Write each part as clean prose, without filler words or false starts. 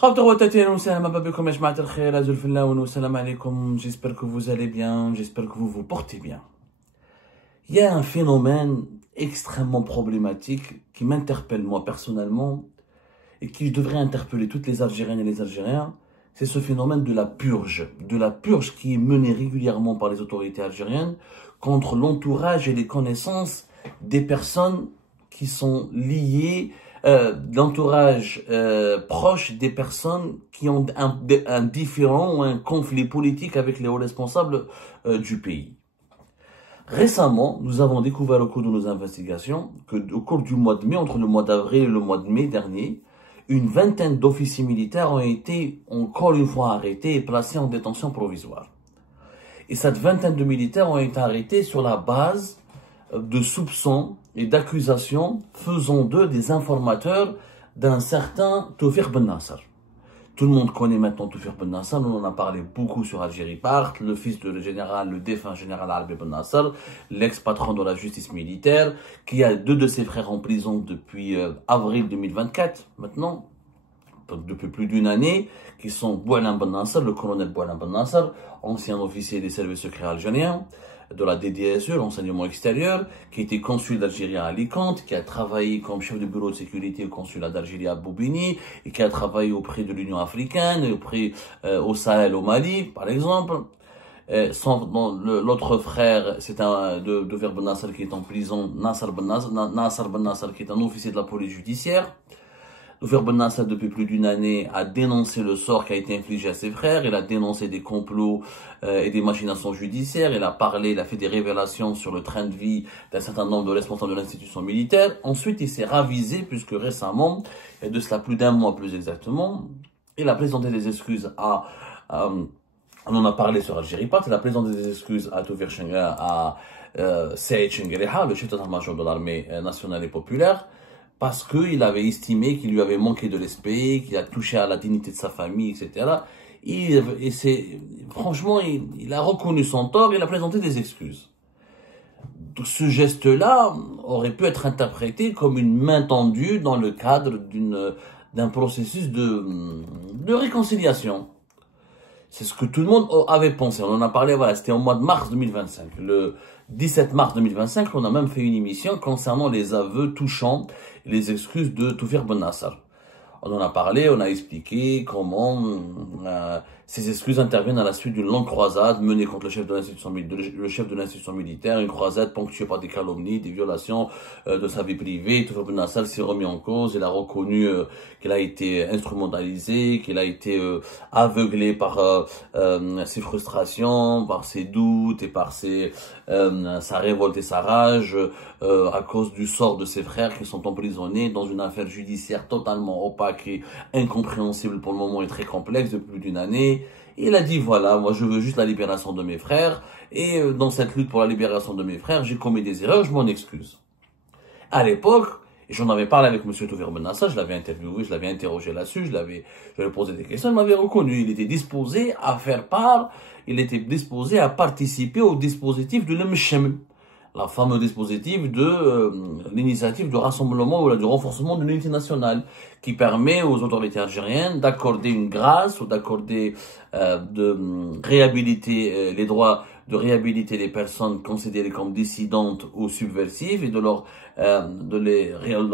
J'espère que vous allez bien, j'espère que vous vous portez bien. Il y a un phénomène extrêmement problématique qui m'interpelle moi personnellement et qui devrait interpeller toutes les Algériennes et les Algériens. C'est ce phénomène de la purge qui est menée régulièrement par les autorités algériennes contre l'entourage et les connaissances des personnes qui sont liées, l'entourage proche des personnes qui ont un différend ou un conflit politique avec les hauts responsables du pays. Récemment, nous avons découvert au cours de nos investigations qu'au cours du mois de mai, entre le mois d'avril et le mois de mai dernier, une vingtaine d'officiers militaires ont été encore une fois arrêtés et placés en détention provisoire. Et cette vingtaine de militaires ont été arrêtés sur la base de soupçons et d'accusations faisant d'eux des informateurs d'un certain Toufir Ben Nasser. Tout le monde connaît maintenant Toufir Ben Nasser, on en a parlé beaucoup sur Algérie Part, le fils de le défunt général Albi Ben Nasser, l'ex-patron de la justice militaire, qui a deux de ses frères en prison depuis avril 2024, maintenant, depuis plus d'une année, qui sont Boualem Ben Nasser, le colonel Boualem Ben Nasser, ancien officier des services secrets algériens, de la DDSE, l'enseignement extérieur, qui était consul d'Algérie à Alicante, qui a travaillé comme chef de bureau de sécurité au consulat d'Algérie à Boubini, et qui a travaillé auprès de l'Union africaine, au Sahel, au Mali, par exemple. L'autre frère, c'est de Ben Nasser qui est en prison, Nasser Ben Nasser, qui est un officier de la police judiciaire. Toufir Ben Nasser, depuis plus d'une année, a dénoncé le sort qui a été infligé à ses frères. Il a dénoncé des complots et des machinations judiciaires. Il a fait des révélations sur le train de vie d'un certain nombre de responsables de l'institution militaire. Ensuite, il s'est ravisé, puisque récemment, et de cela plus d'un mois plus exactement, il a présenté des excuses on en a parlé sur Algérie Part, il a présenté des excuses à Toufir Saïd Chengueleha, le chef d'état-major de l'armée nationale et populaire, parce qu'il avait estimé qu'il lui avait manqué de respect, qu'il a touché à la dignité de sa famille, etc. Franchement, il a reconnu son tort, il a présenté des excuses. Ce geste-là aurait pu être interprété comme une main tendue dans le cadre d'un processus de réconciliation. C'est ce que tout le monde avait pensé. On en a parlé, voilà, c'était au mois de mars 2025. Le 17 mars 2025, on a même fait une émission concernant les aveux touchants et les excuses de Toufir Ben Nasser. On en a parlé, on a expliqué comment ces excuses interviennent à la suite d'une longue croisade menée contre le chef de l'institution militaire, une croisade ponctuée par des calomnies, des violations de sa vie privée. Toufir Ben Nasser s'est remis en cause, il a reconnu qu'il a été instrumentalisé, qu'il a été aveuglé par ses frustrations, par ses doutes et par sa révolte et sa rage à cause du sort de ses frères qui sont emprisonnés dans une affaire judiciaire totalement opaque et incompréhensible pour le moment et très complexe depuis plus d'une année. Il a dit voilà, moi je veux juste la libération de mes frères et dans cette lutte pour la libération de mes frères, j'ai commis des erreurs, je m'en excuse. À l'époque, j'en avais parlé avec M. Toufir Ben Nasser, je l'avais interviewé, je l'avais interrogé là-dessus, je lui avais posé des questions, il m'avait reconnu, il était disposé à faire part, il était disposé à participer au dispositif de l'Mchem, la fameux dispositif de l'initiative de rassemblement ou du renforcement de l'unité nationale, qui permet aux autorités algériennes d'accorder une grâce ou d'accorder, de réhabiliter les droits, de réhabiliter les personnes considérées comme dissidentes ou subversives et de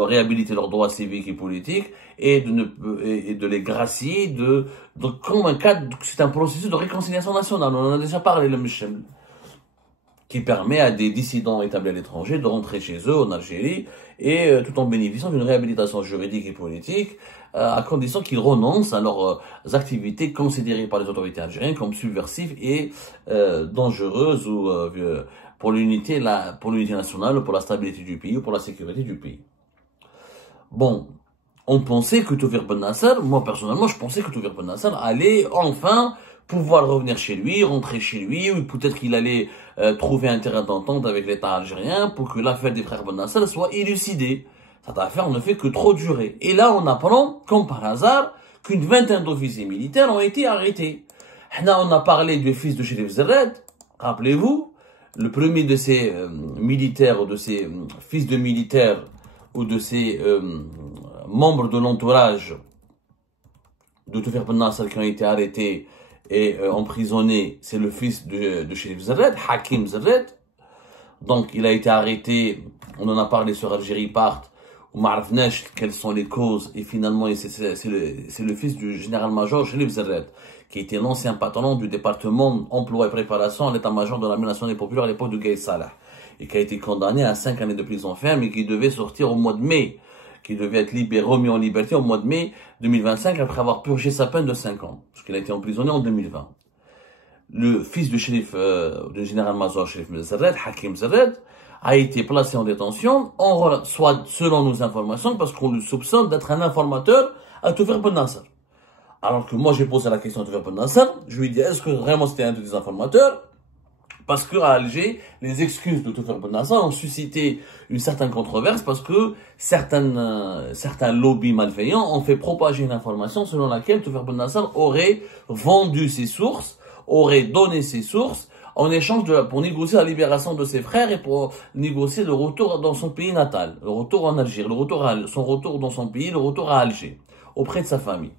réhabiliter leurs droits civiques et politiques et de les gracier comme un cadre, c'est un processus de réconciliation nationale. On en a déjà parlé, le Michel, qui permet à des dissidents établis à l'étranger de rentrer chez eux en Algérie et tout en bénéficiant d'une réhabilitation juridique et politique à condition qu'ils renoncent à leurs activités considérées par les autorités algériennes comme subversives et dangereuses ou pour l'unité nationale, pour la stabilité du pays ou pour la sécurité du pays. Bon, on pensait que Toufir Ben Nasser, moi personnellement je pensais que Toufir Ben Nasser allait enfin pouvoir revenir chez lui, rentrer chez lui, ou peut-être qu'il allait trouver un terrain d'entente avec l'État algérien pour que l'affaire des frères Ben Nasser soit élucidée. Cette affaire ne fait que trop durer. Et là, on apprend, comme par hasard, qu'une vingtaine d'officiers militaires ont été arrêtés. Là, on a parlé du fils de Chérif Zerred, rappelez-vous, le premier de ces militaires, ou de ces fils de militaires, ou de ces membres de l'entourage de Toufiq Ben Nasser qui ont été arrêtés et emprisonnés, c'est le fils de Cherif Zerred, Hakim Zerred. Donc, il a été arrêté, on en a parlé sur Algérie Part, ou Marfnesh, quelles sont les causes, et finalement, c'est le fils du général-major Cherif Zerred, qui était l'ancien patron du département emploi et préparation à l'état-major de l'armée nationale populaire à l'époque de Gaï Salah, et qui a été condamné à 5 années de prison ferme, et qui devait sortir au mois de mai, qui devait être remis en liberté au mois de mai 2025, après avoir purgé sa peine de 5 ans, parce qu'il a été emprisonné en 2020. Le fils du shérif, du général-major Cherif Zerred, Hakim Zerred, a été placé en détention, soit selon nos informations, parce qu'on le soupçonne d'être un informateur à Toufiq Ben Nasser. Alors que moi j'ai posé la question à Toufiq Ben Nasser, je lui ai dit est-ce que vraiment c'était un des informateurs? Parce que à Alger, les excuses de Toufiq Ben Nasser ont suscité une certaine controverse parce que certains lobbies malveillants ont fait propager une information selon laquelle Toufiq Ben Nasser aurait vendu ses sources, aurait donné ses sources en échange pour négocier la libération de ses frères et pour négocier le retour dans son pays natal, le retour en Algérie, son retour dans son pays, le retour à Alger, auprès de sa famille.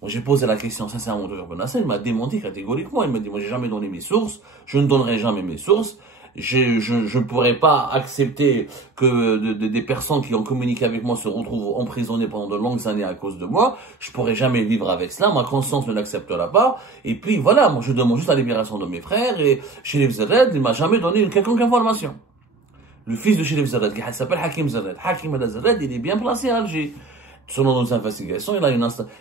Moi, j'ai posé la question sincèrement à Toufiq Ben Nasser, il m'a démenti catégoriquement, il m'a dit, moi, j'ai jamais donné mes sources, je ne donnerai jamais mes sources, je ne pourrais pas accepter que des personnes qui ont communiqué avec moi se retrouvent emprisonnées pendant de longues années à cause de moi. Je pourrais jamais vivre avec cela. Ma conscience ne l'acceptera pas. Et puis voilà, moi je demande juste la libération de mes frères. Et Cherif Zerred, il m'a jamais donné une quelconque information. Le fils de Cherif Zerred, qui s'appelle Hakim Zerred. Hakim Zerred, il est bien placé à Alger. Selon nos investigations,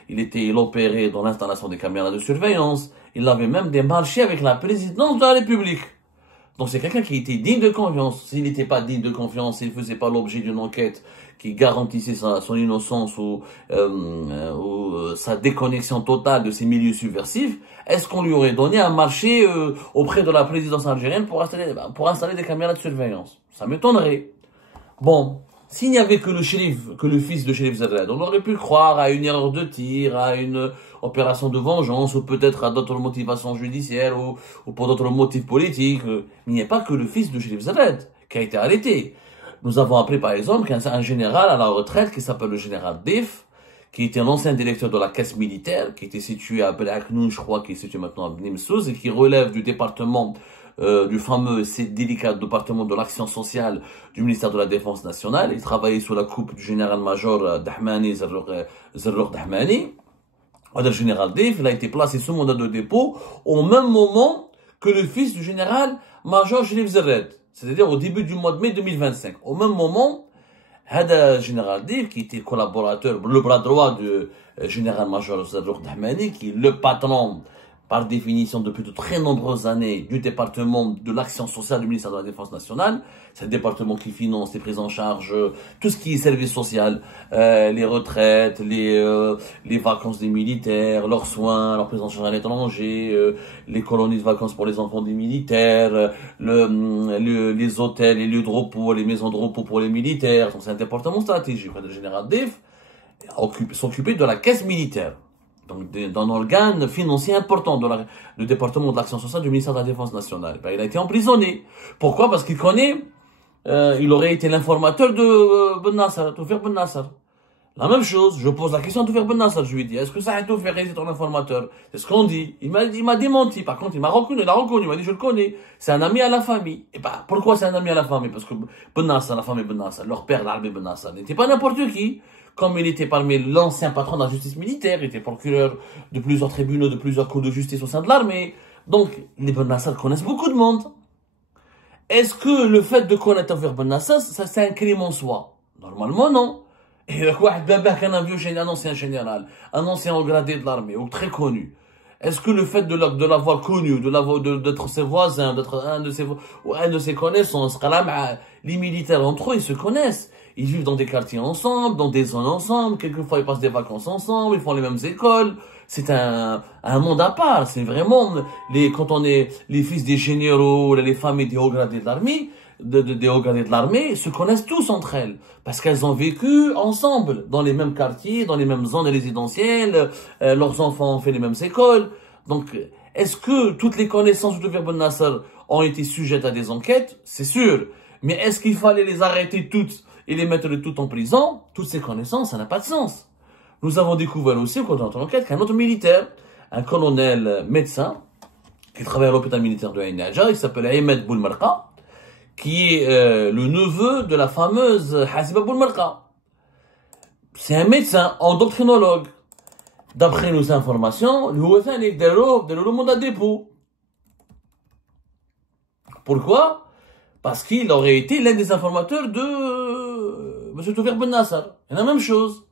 il opérait dans l'installation des caméras de surveillance. Il avait même des marchés avec la présidence de la République. Donc c'est quelqu'un qui était digne de confiance. S'il n'était pas digne de confiance, s'il ne faisait pas l'objet d'une enquête qui garantissait son innocence ou sa déconnexion totale de ces milieux subversifs, est-ce qu'on lui aurait donné un marché auprès de la présidence algérienne pour installer des caméras de surveillance? Ça m'étonnerait. Bon, s'il n'y avait que le fils de Cherif Zerred, on aurait pu croire à une erreur de tir, à une opération de vengeance, ou peut-être à d'autres motivations judiciaires, ou pour d'autres motifs politiques. Mais il n'y a pas que le fils de Cherif Zerred qui a été arrêté. Nous avons appris par exemple qu'un général à la retraite qui s'appelle le général Def, qui était l'ancien directeur de la caisse militaire, qui était situé à Belaknoun, je crois, qui est situé maintenant à Bnimsouz, et qui relève du département du fameux délicat département de l'action sociale du ministère de la Défense nationale. Il travaillait sous la coupe du général-major Dahmani, Zerrouk Dahmani. Le général Def, il a été placé sous mandat de dépôt au même moment que le fils du général-major Cherif Zerred, c'est-à-dire au début du mois de mai 2025. Au même moment, le général Def, qui était collaborateur, le bras droit du général-major Zerrouk Dahmani, qui est le patron par définition depuis de très nombreuses années du département de l'action sociale du ministère de la Défense nationale. C'est un département qui finance les prises en charge, tout ce qui est service social, les retraites, les vacances des militaires, leurs soins, leur prise en charge à l'étranger, les colonies de vacances pour les enfants des militaires, les hôtels, les lieux de repos, les maisons de repos pour les militaires. Donc c'est un département stratégique. Le général Def s'occupait de la caisse militaire. Donc, d'un organe financier important de le département de l'action sociale du ministère de la Défense nationale. Ben, il a été emprisonné. Pourquoi? Parce qu'il connaît, il aurait été l'informateur de Ben Nasser, Toufiq Ben Nasser. La même chose, je pose la question à Toufiq Ben Nasser, je lui dis, est-ce que ça a Toufiq est ton informateur? C'est ce qu'on dit. Il m'a démenti. Par contre, il m'a reconnu, il m'a dit, je le connais. C'est un ami à la famille. Et ben, pourquoi c'est un ami à la famille? Parce que Ben Nasser, la famille Ben Nasser, leur père, l'armée Ben Nasser, n'était pas n'importe qui. Comme il était parmi l'ancien patron de la justice militaire, il était procureur de plusieurs tribunaux, de plusieurs cours de justice au sein de l'armée. Donc, les Ben Nasser connaissent beaucoup de monde. Est-ce que le fait de connaître Ben Nasser, ça c'est un crime en soi? Normalement, non. Et un ancien général, un ancien gradé de l'armée, ou très connu. Est-ce que le fait de l'avoir connu, d'être ses voisins, d'être un de ses connaissances, les militaires entre eux, ils se connaissent. Ils vivent dans des quartiers ensemble, dans des zones ensemble, quelquefois ils passent des vacances ensemble, ils font les mêmes écoles. C'est un monde à part. C'est vraiment, quand on est les fils des généraux, les familles des hauts gradés de l'armée, des hauts gradés de l'armée, se connaissent tous entre elles. Parce qu'elles ont vécu ensemble, dans les mêmes quartiers, dans les mêmes zones résidentielles, leurs enfants ont fait les mêmes écoles. Donc, est-ce que toutes les connaissances de Toufiq Ben Nasser ont été sujettes à des enquêtes? C'est sûr. Mais est-ce qu'il fallait les arrêter toutes et les mettre toutes en prison? Toutes ces connaissances, ça n'a pas de sens. nous avons découvert aussi, au cours de notre enquête, qu'un autre militaire, un colonel médecin, qui travaille à l'hôpital militaire de Ain Haja, il s'appelle Ahmed Boumarqa, qui est le neveu de la fameuse Hasiba Boumarqa. C'est un médecin, endocrinologue. D'après nos informations, le Houathan est de le mandat de dépôt. Pourquoi? Parce qu'il aurait été l'un des informateurs de M. Toufiq Ben Nasser. C'est la même chose.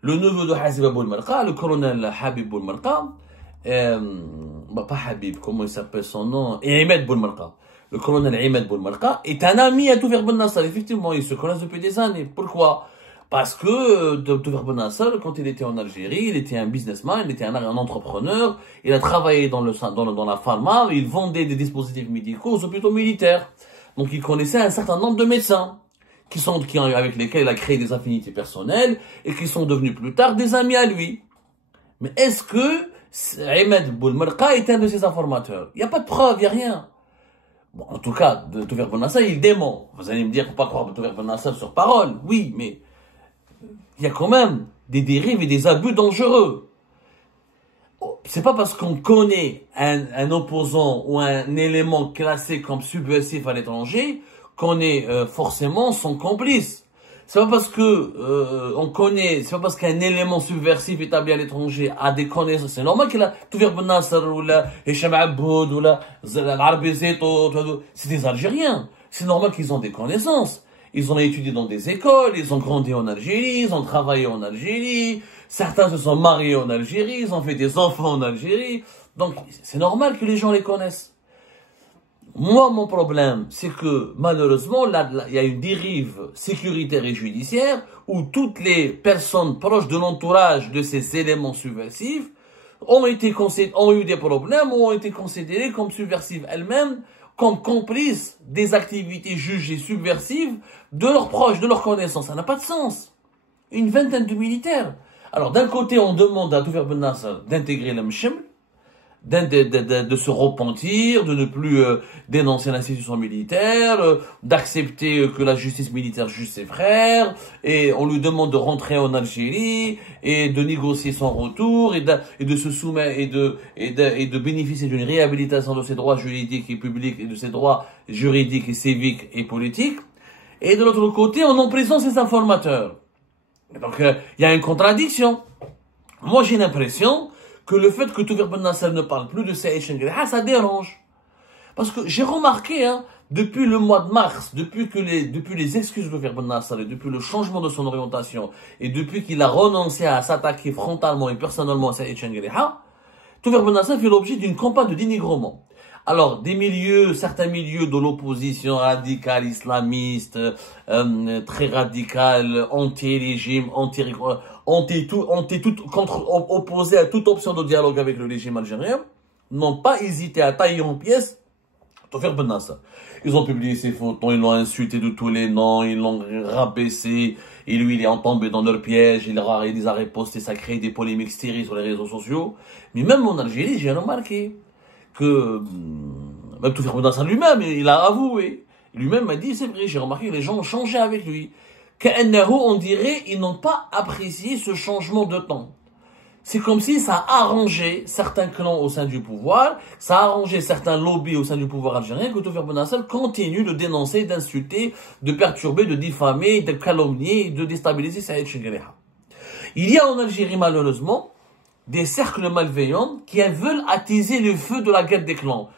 Le neveu de Hasiba Boumarqa, le colonel Habib Boumarqa, pas Habib, comment il s'appelle son nom? Ahmed Boumarqa. Le colonel Ahmed Boumarqa est un ami à Toufiq Ben Nasser. Effectivement, ils se connaissent depuis des années. Pourquoi? Parce que Toufiq Ben Nasser, quand il était en Algérie, il était un businessman, il était un entrepreneur, il a travaillé dans la pharma, il vendait des dispositifs médicaux aux hôpitaux militaires. Donc il connaissait un certain nombre de médecins avec lesquels il a créé des affinités personnelles et qui sont devenus plus tard des amis à lui. Mais est-ce que Ahmed Boumarqa est un de ses informateurs? Il n'y a pas de preuve, il n'y a rien. Bon, en tout cas, Toufiq Ben Nasser, il dément. Vous allez me dire, faut pas croire Toufiq Ben Nasser sur parole. Oui, mais il y a quand même des dérives et des abus dangereux. C'est pas parce qu'on connaît un opposant ou un élément classé comme subversif à l'étranger qu'on est forcément son complice. C'est pas parce que c'est pas parce qu'un élément subversif établi à l'étranger a des connaissances. C'est normal qu'il a Toufiq Ben Nasser ou la Hicham Aboud ou la l'Arbi Zito, c'est des Algériens. C'est normal qu'ils ont des connaissances. Ils ont étudié dans des écoles, ils ont grandi en Algérie, ils ont travaillé en Algérie, certains se sont mariés en Algérie, ils ont fait des enfants en Algérie. Donc, c'est normal que les gens les connaissent. Moi, mon problème, c'est que, malheureusement, il y a une dérive sécuritaire et judiciaire où toutes les personnes proches de l'entourage de ces éléments subversifs ont eu des problèmes, ou ont été considérées comme subversives elles-mêmes, comme complices des activités jugées subversives de leurs proches, de leurs connaissances. Ça n'a pas de sens. Une vingtaine de militaires. Alors, d'un côté, on demande à Toufiq Ben Nasser d'intégrer le Mcheml, de se repentir, de ne plus dénoncer l'institution militaire, d'accepter que la justice militaire juge ses frères, et on lui demande de rentrer en Algérie, et de négocier son retour, et de se soumettre, et de bénéficier d'une réhabilitation de ses droits juridiques et publics, et de ses droits juridiques et civiques et politiques. Et de l'autre côté, on emprisonne ses informateurs. Donc, il y a une contradiction. Moi, j'ai l'impression que le fait que Toufiq Ben Nasser ne parle plus de Saïd Chenguereha, ça dérange. Parce que j'ai remarqué, depuis le mois de mars, depuis les excuses de Toufiq Ben Nasser, et depuis le changement de son orientation, et depuis qu'il a renoncé à s'attaquer frontalement et personnellement à Saïd Chenguereha, Toufiq Ben Nasser fait l'objet d'une campagne de dénigrement. Alors, certains milieux de l'opposition radicale, islamiste, très radicale, anti-régime, opposés à toute option de dialogue avec le régime algérien, n'ont pas hésité à tailler en pièces Toufiq Ben Nasser. Ils ont publié ses photos, ils l'ont insulté de tous les noms, ils l'ont rabaissé, et lui, il est tombé dans leur piège, il les a repostés, ça crée des polémiques stériles sur les réseaux sociaux. Mais même en Algérie, j'ai remarqué que même Toufiq Ben Nasser lui-même, il a avoué. Lui-même m'a dit, c'est vrai, j'ai remarqué que les gens ont changé avec lui. On dirait, ils n'ont pas apprécié ce changement de temps. C'est comme si ça a arrangé certains clans au sein du pouvoir, ça a arrangé certains lobbies au sein du pouvoir algérien, que Toufiq Ben Nasser continue de dénoncer, d'insulter, de perturber, de diffamer, de calomnier, de déstabiliser Saïd Chenguereha. Il y a en Algérie, malheureusement, des cercles malveillants qui veulent attiser le feu de la guerre des clans.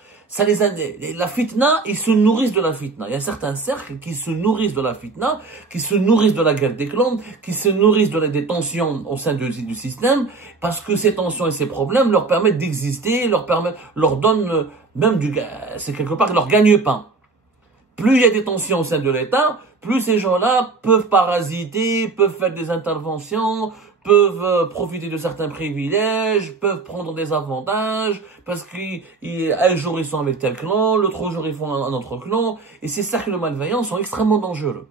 La fitna, ils se nourrissent de la fitna. Il y a certains cercles qui se nourrissent de la fitna, qui se nourrissent de la guerre des clans, qui se nourrissent des tensions au sein du système, parce que ces tensions et ces problèmes leur permettent d'exister, leur donnent même c'est quelque part leur gagne-pain. Plus il y a des tensions au sein de l'État, plus ces gens-là peuvent parasiter, peuvent faire des interventions, peuvent profiter de certains privilèges, peuvent prendre des avantages, parce qu'un jour ils sont avec tel clan, l'autre jour ils font un autre clan, et ces cercles malveillants sont extrêmement dangereux.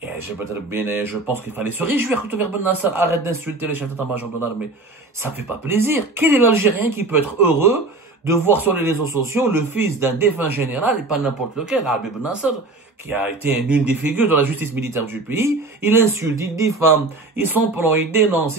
Et je pense qu'il fallait se réjouir que Toufiq Ben Nasser arrête d'insulter les chefs d'état-major de l'armée. Ça ne fait pas plaisir. Quel est l'Algérien qui peut être heureux de voir sur les réseaux sociaux le fils d'un défunt général, et pas n'importe lequel, Habib Ben Nasser, qui a été l'une des figures de la justice militaire du pays. Il insulte, il diffame, il s'en prend, il dénonce,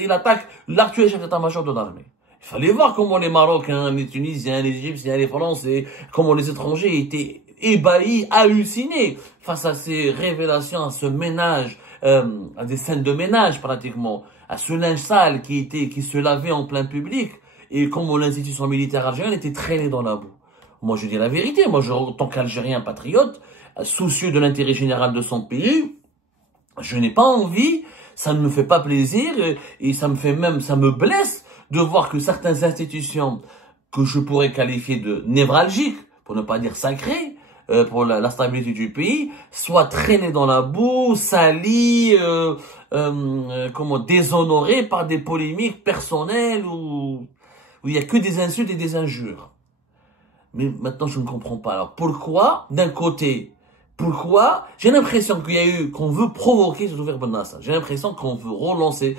il attaque l'actuel chef d'état-major de l'armée. Il fallait voir comment les Marocains, les Tunisiens, les Égyptiens, les Français, comment les étrangers étaient ébahis, hallucinés face à ces révélations, à ce ménage, à des scènes de ménage pratiquement, à ce linge sale qui se lavait en plein public, et comment l'institution militaire algérienne était traînée dans la boue. Moi, je dis la vérité. Moi, en tant qu'Algérien patriote, soucieux de l'intérêt général de son pays, je n'ai pas envie, ça ne me fait pas plaisir, et ça me blesse de voir que certaines institutions que je pourrais qualifier de névralgiques, pour ne pas dire sacrées, pour la stabilité du pays, soient traînées dans la boue, salies, déshonorées par des polémiques personnelles où il n'y a que des insultes et des injures. Mais maintenant, je ne comprends pas. Alors, pourquoi, d'un côté, j'ai l'impression qu'on veut provoquer Tawfiq Ben Nasser. J'ai l'impression qu'on veut relancer,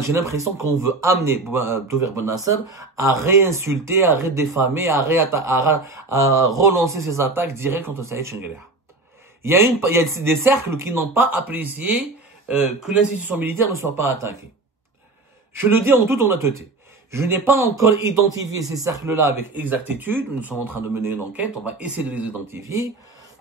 j'ai l'impression qu'on veut amener Tawfiq Ben Nasser à réinsulter, à redéfamer, à relancer ses attaques directes contre Saïd Chenguelia. Il y a des cercles qui n'ont pas apprécié que l'institution militaire ne soit pas attaquée. Je le dis en toute honnêteté. Je n'ai pas encore identifié ces cercles-là avec exactitude. Nous sommes en train de mener une enquête. On va essayer de les identifier.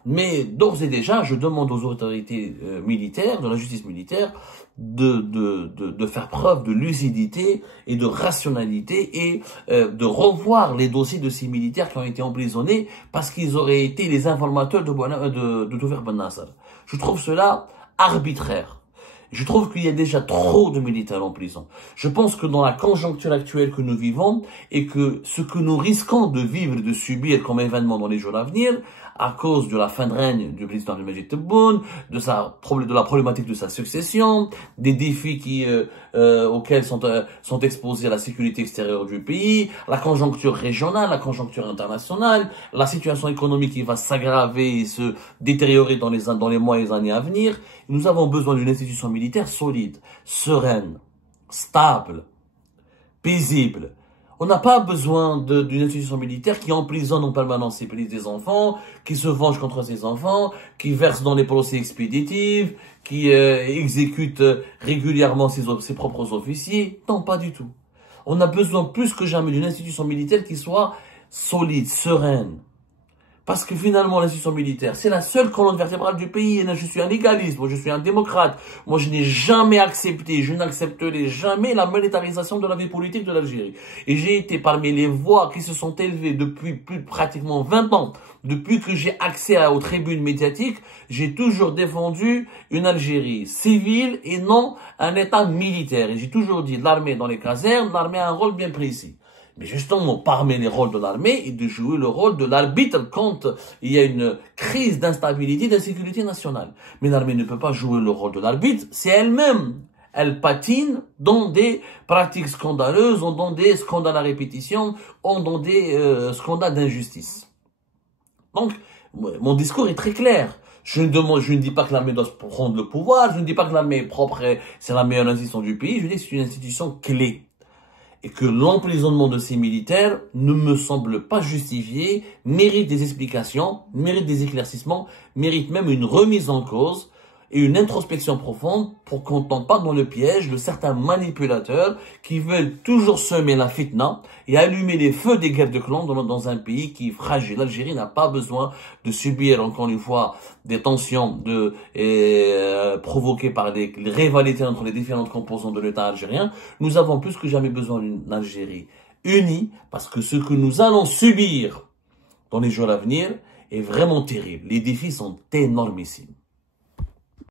Mais d'ores et déjà, je demande aux autorités militaires, de la justice militaire, de faire preuve de lucidité et de rationalité et de revoir les dossiers de ces militaires qui ont été emprisonnés parce qu'ils auraient été les informateurs de Tawfiq Ben Nasser. Je trouve cela arbitraire. Je trouve qu'il y a déjà trop de militaires en prison. Je pense que dans la conjoncture actuelle que nous vivons et que ce que nous risquons de vivre et de subir comme événement dans les jours à venir, à cause de la fin de règne du président Abdelmadjid Tebboune, de la problématique de sa succession, des défis auxquels sont exposés la sécurité extérieure du pays, la conjoncture régionale, la conjoncture internationale, la situation économique qui va s'aggraver et se détériorer dans les mois et les années à venir. Nous avons besoin d'une institution militaire solide, sereine, stable, paisible. On n'a pas besoin d'une institution militaire qui emprisonne en permanence des enfants, qui se venge contre ses enfants, qui verse dans les procès expéditifs, qui exécute régulièrement ses propres officiers. Non, pas du tout. On a besoin plus que jamais d'une institution militaire qui soit solide, sereine. Parce que finalement, l'institution militaire, c'est la seule colonne vertébrale du pays. Et là, je suis un légaliste, moi je suis un démocrate. Moi, je n'ai jamais accepté, je n'accepterai jamais la militarisation de la vie politique de l'Algérie. Et j'ai été parmi les voix qui se sont élevées depuis pratiquement 20 ans. Depuis que j'ai accès aux tribunes médiatiques, j'ai toujours défendu une Algérie civile et non un État militaire. Et j'ai toujours dit l'armée dans les casernes, l'armée a un rôle bien précis. Mais justement, parmi les rôles de l'armée est de jouer le rôle de l'arbitre quand il y a une crise d'instabilité, d'insécurité nationale. Mais l'armée ne peut pas jouer le rôle de l'arbitre, c'est elle-même. Elle patine dans des pratiques scandaleuses, ou dans des scandales à répétition, ou dans des scandales d'injustice. Donc, mon discours est très clair. Je ne dis pas que l'armée doit prendre le pouvoir, je ne dis pas que l'armée est propre et c'est la meilleure institution du pays, je dis que c'est une institution clé. Et que l'emprisonnement de ces militaires ne me semble pas justifié, mérite des explications, mérite des éclaircissements, mérite même une remise en cause et une introspection profonde pour qu'on ne tombe pas dans le piège de certains manipulateurs qui veulent toujours semer la fitna et allumer les feux des guerres de clans dans un pays qui est fragile. L'Algérie n'a pas besoin de subir, encore une fois, des tensions provoquées par les rivalités entre les différentes composantes de l'État algérien. Nous avons plus que jamais besoin d'une Algérie unie parce que ce que nous allons subir dans les jours à venir est vraiment terrible. Les défis sont énormissimes.